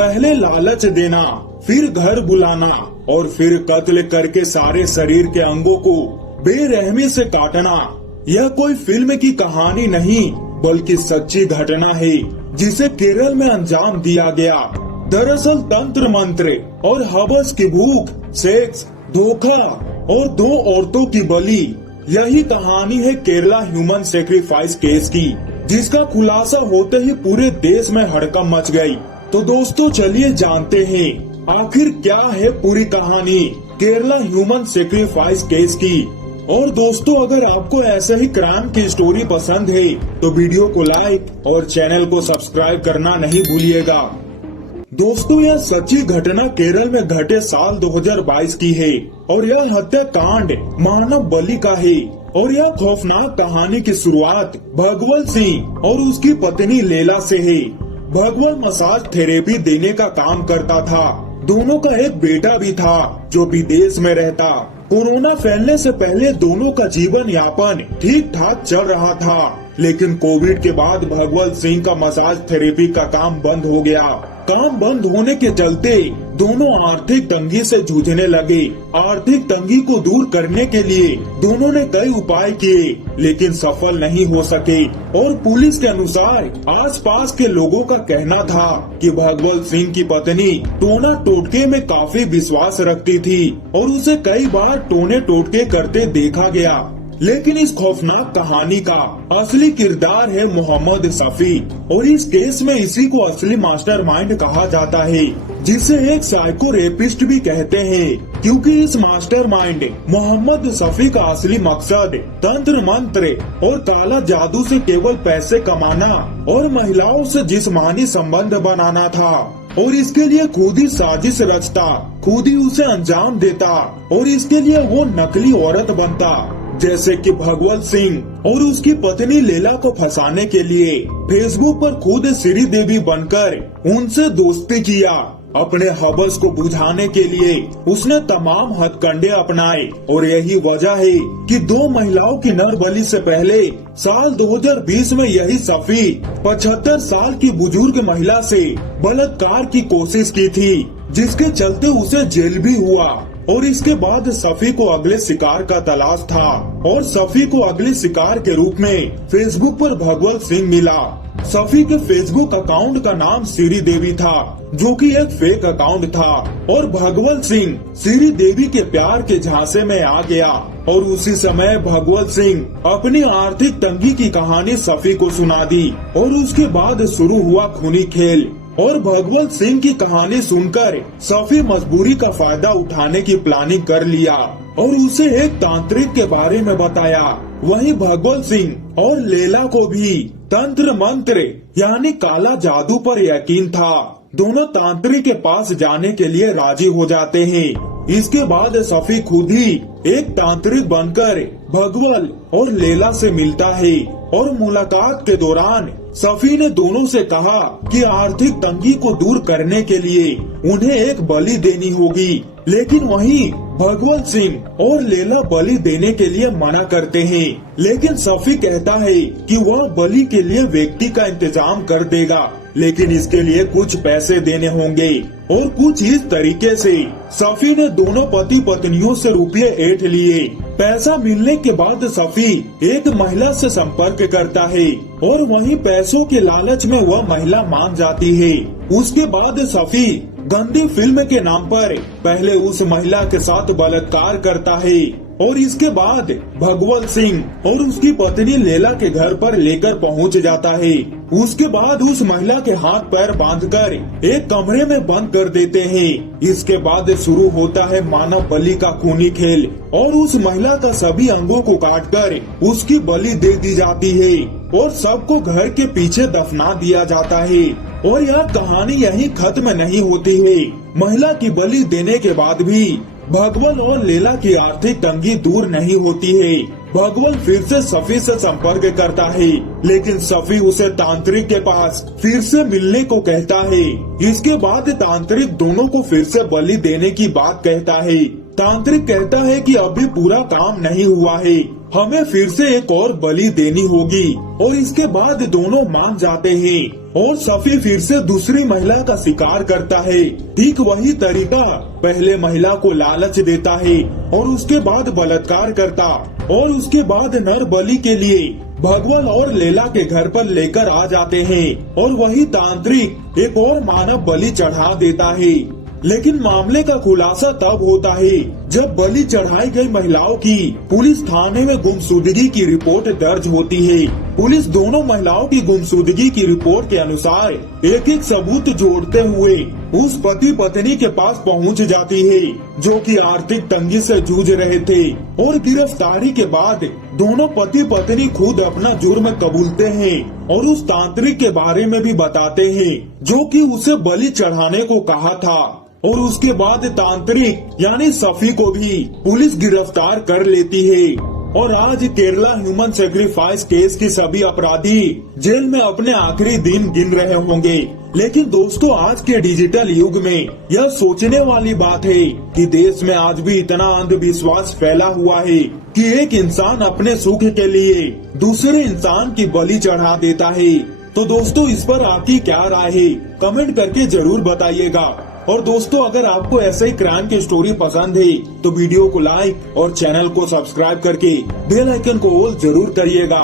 पहले लालच देना, फिर घर बुलाना और फिर कत्ल करके सारे शरीर के अंगों को बेरहमी से काटना। यह कोई फिल्म की कहानी नहीं बल्कि सच्ची घटना है जिसे केरल में अंजाम दिया गया। दरअसल तंत्र मंत्र और हवस की भूख, सेक्स, धोखा और 2 औरतों की बलि, यही कहानी है केरला ह्यूमन सेक्रीफाइस केस की, जिसका खुलासा होते ही पूरे देश में हड़कंप मच गई। तो दोस्तों चलिए जानते हैं आखिर क्या है पूरी कहानी केरला ह्यूमन सेक्रीफाइस केस की। और दोस्तों अगर आपको ऐसे ही क्राइम की स्टोरी पसंद है तो वीडियो को लाइक और चैनल को सब्सक्राइब करना नहीं भूलिएगा। दोस्तों यह सच्ची घटना केरल में घटे साल 2022 की है और यह हत्याकांड मानव बलि का है। और यह खौफनाक कहानी की शुरुआत भगवल सिंह और उसकी पत्नी लेला से है। भगवल मसाज थेरेपी देने का काम करता था। दोनों का एक बेटा भी था जो विदेश में रहता। कोरोना फैलने से पहले दोनों का जीवन यापन ठीक ठाक चल रहा था, लेकिन कोविड के बाद भगवल सिंह का मसाज थेरेपी का काम बंद हो गया। काम बंद होने के चलते दोनों आर्थिक तंगी से जूझने लगे। आर्थिक तंगी को दूर करने के लिए दोनों ने कई उपाय किए लेकिन सफल नहीं हो सके। और पुलिस के अनुसार आसपास के लोगों का कहना था कि भगवल सिंह की पत्नी टोना टोटके में काफी विश्वास रखती थी और उसे कई बार टोने टोटके करते देखा गया। लेकिन इस खौफनाक कहानी का असली किरदार है मोहम्मद सफी और इस केस में इसी को असली मास्टरमाइंड कहा जाता है, जिसे एक साइको रेपिस्ट भी कहते हैं, क्योंकि इस मास्टरमाइंड मोहम्मद सफी का असली मकसद तंत्र मंत्र और काला जादू से केवल पैसे कमाना और महिलाओं से जिस्मानी संबंध बनाना था। और इसके लिए खुद ही साजिश रचता, खुद ही उसे अंजाम देता और इसके लिए वो नकली औरत बनता, जैसे कि भगवल सिंह और उसकी पत्नी लेला को फंसाने के लिए फेसबुक पर खुद श्री देवी बनकर उनसे दोस्ती किया। अपने हवस को बुझाने के लिए उसने तमाम हथकंडे अपनाए और यही वजह है कि 2 महिलाओं की नरबलि से पहले साल 2020 में यही सफी 75 साल की बुजुर्ग महिला से बलात्कार की कोशिश की थी, जिसके चलते उसे जेल भी हुआ। और इसके बाद सफी को अगले शिकार का तलाश था और सफी को अगले शिकार के रूप में फेसबुक पर भगवल सिंह मिला। सफी के फेसबुक अकाउंट का नाम श्री देवी था, जो कि एक फेक अकाउंट था। और भगवल सिंह श्री देवी के प्यार के झांसे में आ गया और उसी समय भगवल सिंह अपनी आर्थिक तंगी की कहानी सफी को सुना दी और उसके बाद शुरू हुआ खूनी खेल। और भगवल सिंह की कहानी सुनकर सफी मजबूरी का फायदा उठाने की प्लानिंग कर लिया और उसे एक तांत्रिक के बारे में बताया। वहीं भगवल सिंह और लेला को भी तंत्र मंत्र यानी काला जादू पर यकीन था। दोनों तांत्रिक के पास जाने के लिए राजी हो जाते हैं। इसके बाद सफी खुद ही एक तांत्रिक बनकर भगवल और लेला से मिलता है और मुलाकात के दौरान सफी ने दोनों से कहा कि आर्थिक तंगी को दूर करने के लिए उन्हें एक बलि देनी होगी, लेकिन वहीं भगवल सिंह और लेला बलि देने के लिए मना करते हैं। लेकिन सफी कहता है कि वह बलि के लिए व्यक्ति का इंतजाम कर देगा, लेकिन इसके लिए कुछ पैसे देने होंगे। और कुछ इस तरीके से सफी ने दोनों पति पत्नियों से रुपये ऐंठ लिए। पैसा मिलने के बाद सफी एक महिला से संपर्क करता है और वहीं पैसों के लालच में वह महिला मान जाती है। उसके बाद सफी गंदी फिल्म के नाम पर पहले उस महिला के साथ बलात्कार करता है और इसके बाद भगवल सिंह और उसकी पत्नी लेला के घर पर लेकर पहुंच जाता है। उसके बाद उस महिला के हाथ पैर बांधकर एक कमरे में बंद कर देते हैं। इसके बाद शुरू होता है मानव बलि का खूनी खेल और उस महिला का सभी अंगों को काटकर उसकी बलि दे दी जाती है और सबको घर के पीछे दफना दिया जाता है। और यह कहानी यहीं खत्म नहीं होती है। महिला की बलि देने के बाद भी भगवल और लेला की आर्थिक तंगी दूर नहीं होती है। भगवल फिर से सफी से संपर्क करता है, लेकिन सफी उसे तांत्रिक के पास फिर से मिलने को कहता है। इसके बाद तांत्रिक दोनों को फिर से बलि देने की बात कहता है। तांत्रिक कहता है कि अभी पूरा काम नहीं हुआ है, हमें फिर से एक और बलि देनी होगी और इसके बाद दोनों मान जाते हैं। और सफी फिर से दूसरी महिला का शिकार करता है। ठीक वही तरीका, पहले महिला को लालच देता है और उसके बाद बलात्कार करता और उसके बाद नर बलि के लिए भगवान और लैला के घर पर लेकर आ जाते हैं और वही तांत्रिक एक और मानव बलि चढ़ा देता है। लेकिन मामले का खुलासा तब होता है जब बलि चढ़ाई गई महिलाओं की पुलिस थाने में गुमशुदगी की रिपोर्ट दर्ज होती है। पुलिस दोनों महिलाओं की गुमशुदगी की रिपोर्ट के अनुसार एक एक सबूत जोड़ते हुए उस पति पत्नी के पास पहुंच जाती है जो कि आर्थिक तंगी से जूझ रहे थे। और गिरफ्तारी के बाद दोनों पति पत्नी खुद अपना जुर्म कबूलते हैं और उस तांत्रिक के बारे में भी बताते हैं जो कि उसे बलि चढ़ाने को कहा था। और उसके बाद तांत्रिक यानी सफी को भी पुलिस गिरफ्तार कर लेती है। और आज केरला ह्यूमन सेक्रीफाइस केस की सभी अपराधी जेल में अपने आखिरी दिन गिन रहे होंगे। लेकिन दोस्तों, आज के डिजिटल युग में यह सोचने वाली बात है कि देश में आज भी इतना अंधविश्वास फैला हुआ है कि एक इंसान अपने सुख के लिए दूसरे इंसान की बलि चढ़ा देता है। तो दोस्तों, इस पर आपकी क्या राय है, कमेंट करके जरूर बताइएगा। और दोस्तों, अगर आपको ऐसे ही क्राइम की स्टोरी पसंद है तो वीडियो को लाइक और चैनल को सब्सक्राइब करके बेल आइकन को ऑल जरूर करिएगा